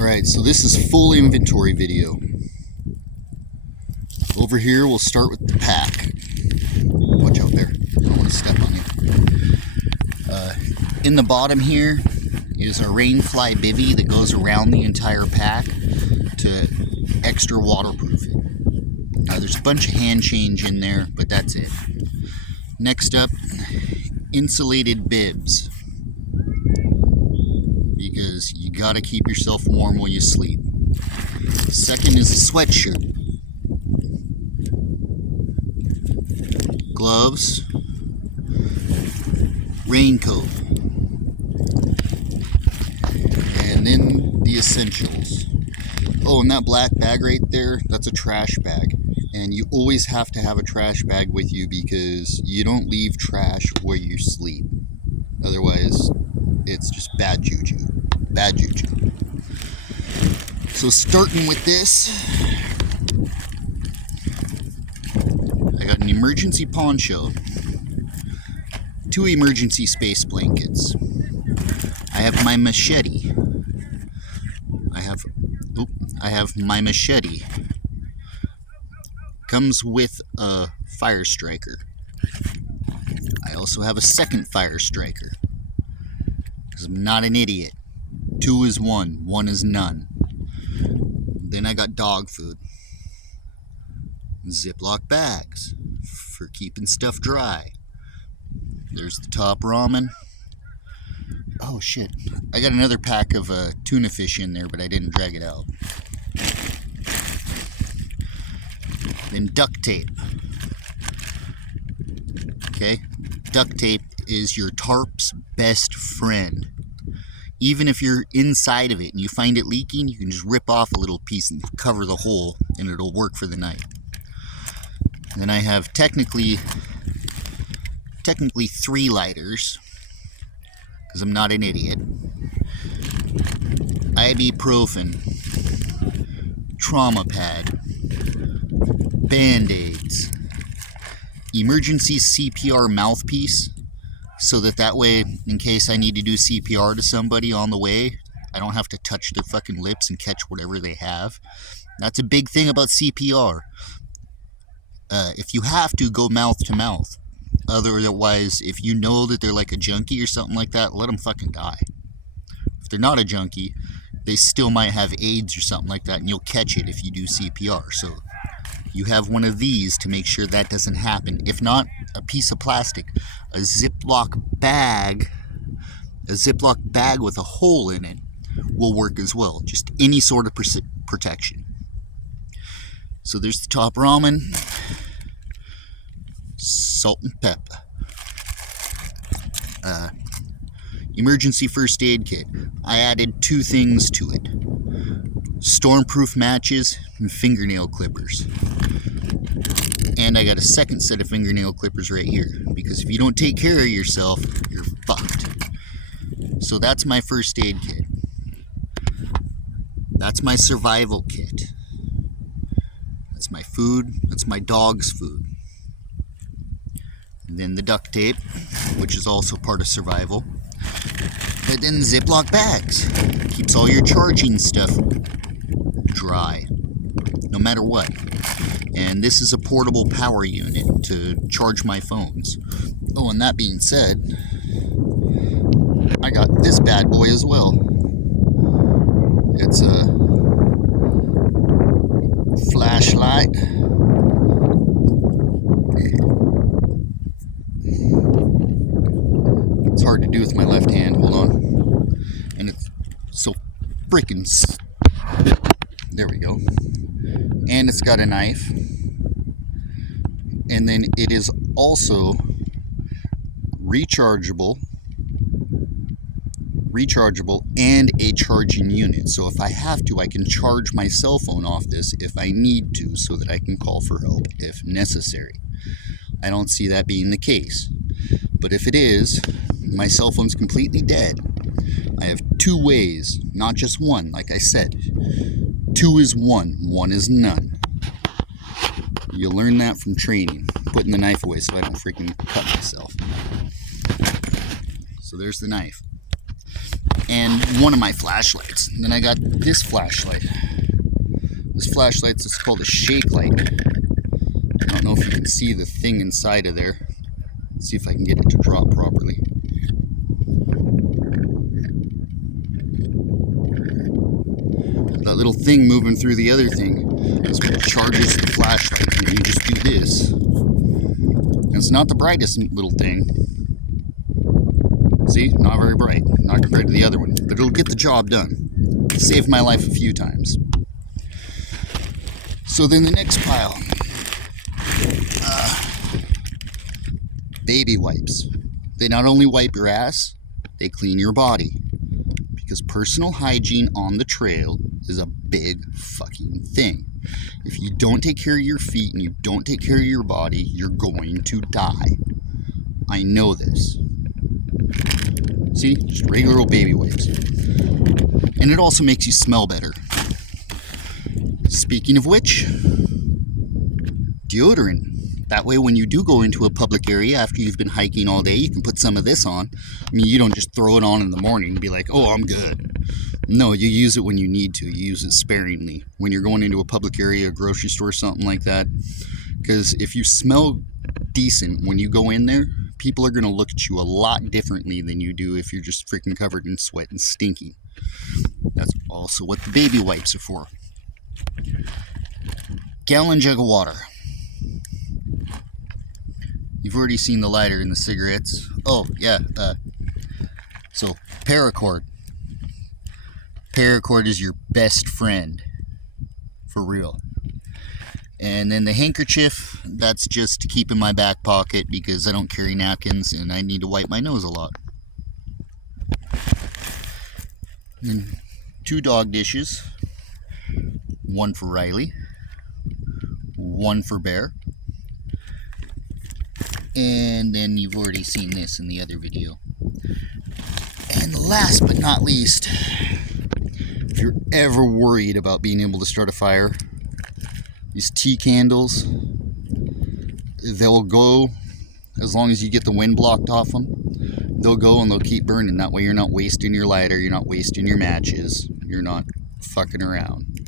Alright, so this is full inventory video. Over here we'll start with the pack. Watch out there, I don't want to step on you. In the bottom here is a rainfly bivvy that goes around the entire pack to extra waterproof it. Now there's a bunch of hand change in there, but that's it. Next up, insulated bibs, because you gotta keep yourself warm when you sleep. Second is a sweatshirt, gloves, raincoat, and then the essentials. Oh, and that black bag right there, that's a trash bag. And you always have to have a trash bag with you because you don't leave trash where you sleep. Otherwise, it's just bad juju. Bad juju. So starting with this, I got an emergency poncho, 2 emergency space blankets. I have my machete. I have my machete. Comes with a fire striker. I also have a second fire striker, because I'm not an idiot. 2 is 1, 1 is none. Then I got dog food. Ziploc bags for keeping stuff dry. There's the top ramen. Oh shit, I got another pack of tuna fish in there, but I didn't drag it out. Then duct tape. Okay, duct tape is your tarp's best friend. Even if you're inside of it and you find it leaking, you can just rip off a little piece and cover the hole and it'll work for the night. Then I have technically 3 lighters, because I'm not an idiot. Ibuprofen, trauma pad, Band-Aids, emergency CPR mouthpiece, so that way, in case I need to do CPR to somebody on the way, I don't have to touch their fucking lips and catch whatever they have. That's a big thing about CPR. If you have to, go mouth to mouth. Otherwise, if you know that they're like a junkie or something like that, let them fucking die. If they're not a junkie, they still might have AIDS or something like that, and you'll catch it if you do CPR. So you have one of these to make sure that doesn't happen. If not, a piece of plastic, a Ziploc bag with a hole in it will work as well. Just any sort of protection. So there's the top ramen, salt and pepper, emergency first aid kit. I added 2 things to it: stormproof matches and fingernail clippers. And I got a second set of fingernail clippers right here, because if you don't take care of yourself, you're fucked. So that's my first aid kit. That's my survival kit. That's my food. That's my dog's food. And then the duct tape, which is also part of survival. But then Ziploc bags. Keeps all your charging stuff dry, no matter what. And this is a portable power unit to charge my phones. Oh, and that being said, I got this bad boy as well. It's a flashlight. It's hard to do with my left hand. Hold on. And it's so freaking... There we go. And it's got a knife. And then it is also rechargeable and a charging unit. So if I have to, I can charge my cell phone off this if I need to, so that I can call for help if necessary. I don't see that being the case. But if it is, my cell phone's completely dead. I have 2 ways, not just one, like I said. 2 is 1, 1 is none. You learn that from training. Putting the knife away so I don't freaking cut myself. So there's the knife. and one of my flashlights. And then I got this flashlight. This flashlight's it's called a shake light. I don't know if you can see the thing inside of there. Let's see if I can get it to drop properly. That little thing moving through the other thing is what charges the flashlight. And you just do this. And it's not the brightest little thing. See, not very bright, not compared to the other one, but it'll get the job done. It saved my life a few times. So then the next pile, baby wipes. They not only wipe your ass, they clean your body. Because personal hygiene on the trail is a big fucking thing. If you don't take care of your feet and you don't take care of your body, you're going to die. I know this. See, just regular old baby wipes. And it also makes you smell better. Speaking of which, deodorant. That way when you do go into a public area after you've been hiking all day, you can put some of this on. I mean, you don't just throw it on in the morning and be like, oh, I'm good. No, you use it when you need to. You use it sparingly. When you're going into a public area, a grocery store, something like that. Because if you smell decent when you go in there, people are going to look at you a lot differently than you do if you're just freaking covered in sweat and stinky. That's also what the baby wipes are for. Gallon jug of water. You've already seen the lighter and the cigarettes. Oh, yeah. So, paracord. Paracord is your best friend. For real. And then the handkerchief, that's just to keep in my back pocket because I don't carry napkins and I need to wipe my nose a lot. And 2 dog dishes. 1 for Riley. 1 for Bear. And then you've already seen this in the other video. And last but not least, if you're ever worried about being able to start a fire, these tea candles, they'll go, as long as you get the wind blocked off them, they'll go and they'll keep burning. That way you're not wasting your lighter, you're not wasting your matches, you're not fucking around.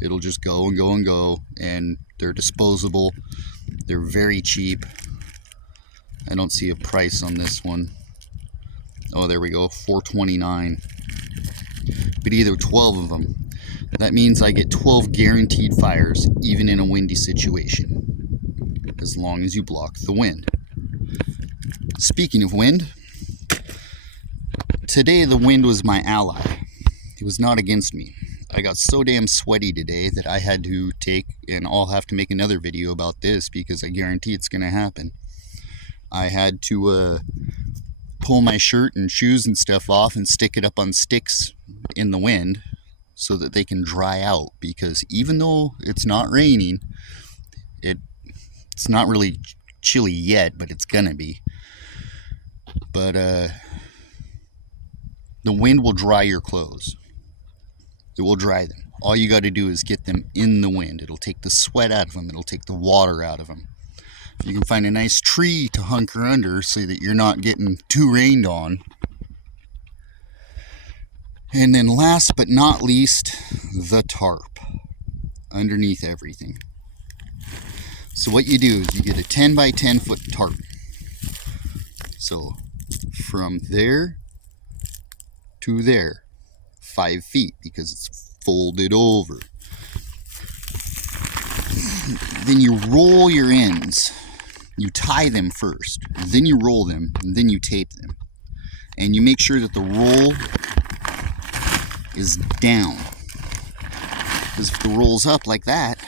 It'll just go and go and go, and they're disposable, they're very cheap. I don't see a price on this one. Oh, there we go, $4.29. But either 12 of them. That means I get 12 guaranteed fires, even in a windy situation. As long as you block the wind. Speaking of wind, today the wind was my ally. It was not against me. I got so damn sweaty today that I had to take, and I'll have to make another video about this because I guarantee it's going to happen. I had to pull my shirt and shoes and stuff off and stick it up on sticks in the wind so that they can dry out, because even though it's not raining, it's not really chilly yet, but it's gonna be. But the wind will dry your clothes. It will dry them. All you got to do is get them in the wind. It'll take the sweat out of them. It'll take the water out of them. You can find a nice tree to hunker under so that you're not getting too rained on. And then last but not least, the tarp underneath everything. So what you do is you get a 10 by 10 foot tarp. So from there to there, 5 feet, because it's folded over. Then you roll your ends. You tie them first, then you roll them, and then you tape them. And you make sure that the roll is down. Because if the roll's up like that,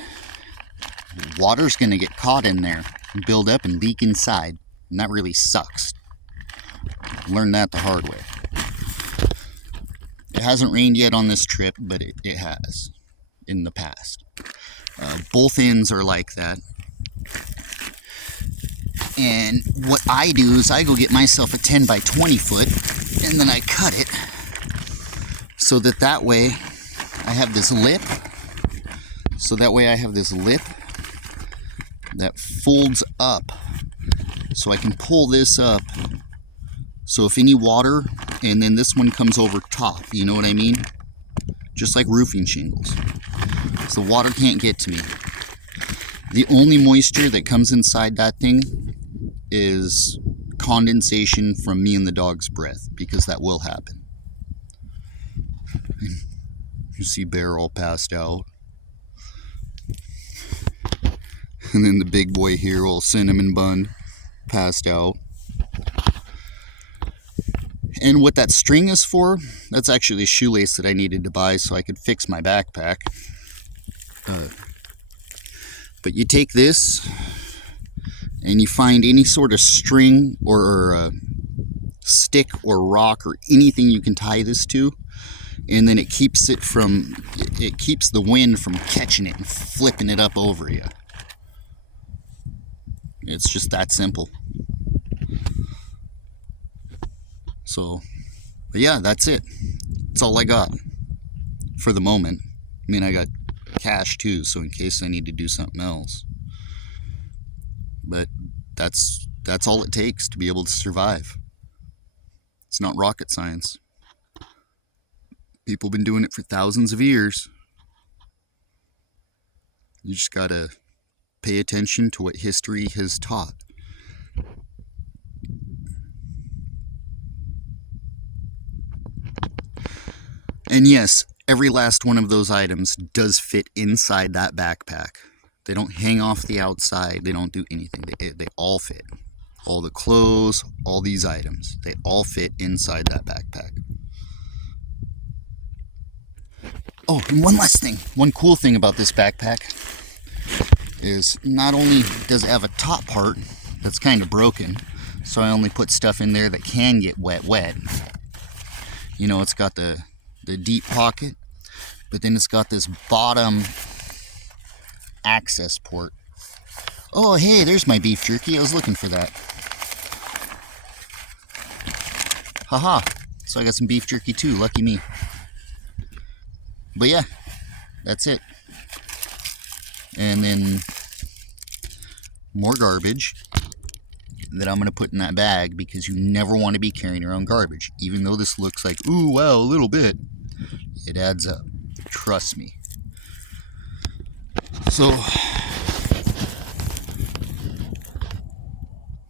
water's going to get caught in there, and build up and leak inside. And that really sucks. Learned that the hard way. It hasn't rained yet on this trip, but it has in the past. Both ends are like that. And what I do is I go get myself a 10 by 20 foot, and then I cut it so that way I have this lip. So that way I have this lip that folds up, so I can pull this up. So if any water and then this one comes over top, you know what I mean? Just like roofing shingles. So the water can't get to me. The only moisture that comes inside that thing is condensation from me and the dog's breath, because that will happen. You see Bear all passed out. And then the big boy here, old Cinnamon Bun, passed out. And what that string is for, that's actually a shoelace that I needed to buy so I could fix my backpack. But you take this and you find any sort of string or stick or rock or anything you can tie this to, and then it keeps the wind from catching it and flipping it up over you. It's just that simple. So, but yeah, that's it. That's all I got for the moment. I mean, I got cash too, so in case I need to do something else. But that's all it takes to be able to survive. It's not rocket science. People have been doing it for thousands of years. You just gotta pay attention to what history has taught. And yes, every last one of those items does fit inside that backpack. They don't hang off the outside. They don't do anything. They all fit. All the clothes, all these items, they all fit inside that backpack. Oh, and one last thing. One cool thing about this backpack is not only does it have a top part that's kind of broken, so I only put stuff in there that can get wet. You know, it's got the deep pocket, but then it's got this bottom access port. Oh, hey, there's my beef jerky. I was looking for that. Haha. So I got some beef jerky too. Lucky me. But yeah, that's it. And then more garbage that I'm going to put in that bag, because you never want to be carrying around garbage. Even though this looks like, ooh, wow, a little bit, it adds up. Trust me. So,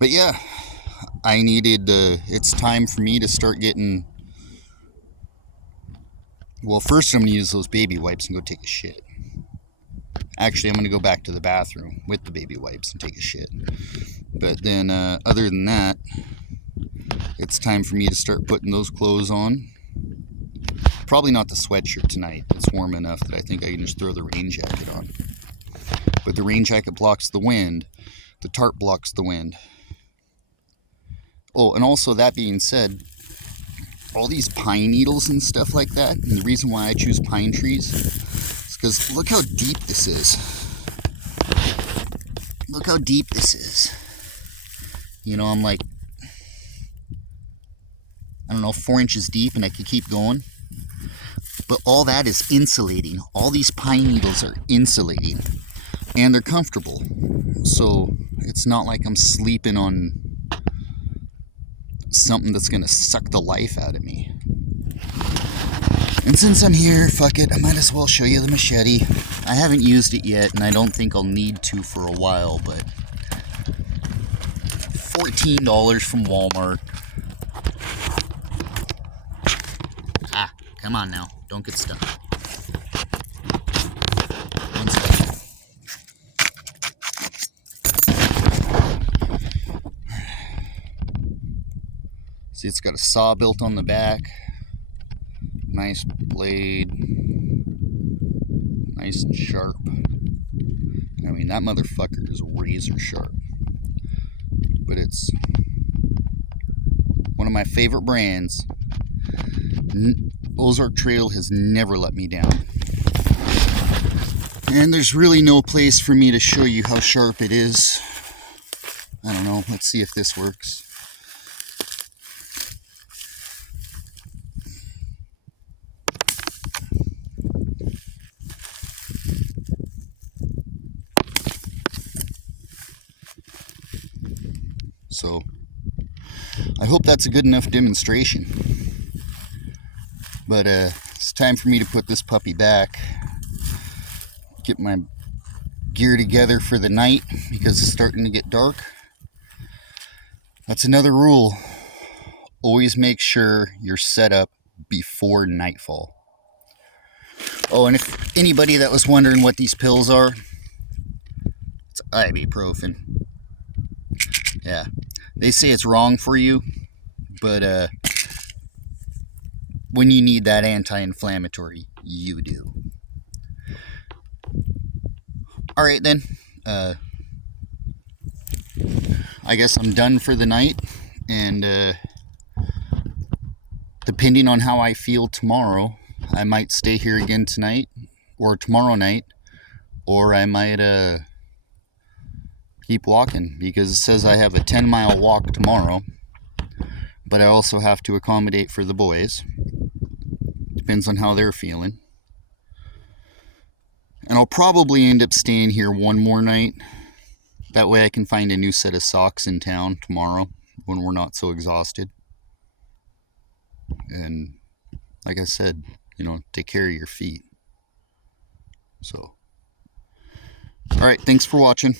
but yeah, I needed, it's time for me to start getting, well, first I'm going to use those baby wipes and go take a shit. Actually, I'm going to go back to the bathroom with the baby wipes and take a shit. But then, other than that, it's time for me to start putting those clothes on. Probably not the sweatshirt tonight. It's warm enough that I think I can just throw the rain jacket on. But the rain jacket blocks the wind. The tarp blocks the wind. Oh, and also, that being said, all these pine needles and stuff like that, and the reason why I choose pine trees is because look how deep this is. Look how deep this is. You know, I'm like, I don't know, 4 inches deep, and I could keep going. But all that is insulating. All these pine needles are insulating. And they're comfortable. So it's not like I'm sleeping on something that's going to suck the life out of me. And since I'm here, fuck it, I might as well show you the machete. I haven't used it yet, and I don't think I'll need to for a while, but $14 from Walmart. Ah, come on now. Don't get stuck. One second. See, it's got a saw built on the back. Nice blade. Nice and sharp. I mean, that motherfucker is razor sharp. But it's one of my favorite brands. Ozark Trail has never let me down. And there's really no place for me to show you how sharp it is. I don't know. Let's see if this works. So, I hope that's a good enough demonstration. But it's time for me to put this puppy back. Get my gear together for the night because it's starting to get dark. That's another rule. Always make sure you're set up before nightfall. Oh, and if anybody that was wondering what these pills are, it's ibuprofen. Yeah, they say it's wrong for you, but when you need that anti-inflammatory, you do. All right then, I guess I'm done for the night, and depending on how I feel tomorrow, I might stay here again tonight or tomorrow night, or I might keep walking, because it says I have a 10-mile walk tomorrow, but I also have to accommodate for the boys. Depends on how they're feeling. And I'll probably end up staying here one more night. That way I can find a new set of socks in town tomorrow when we're not so exhausted. And like I said, you know, take care of your feet. So, all right, thanks for watching.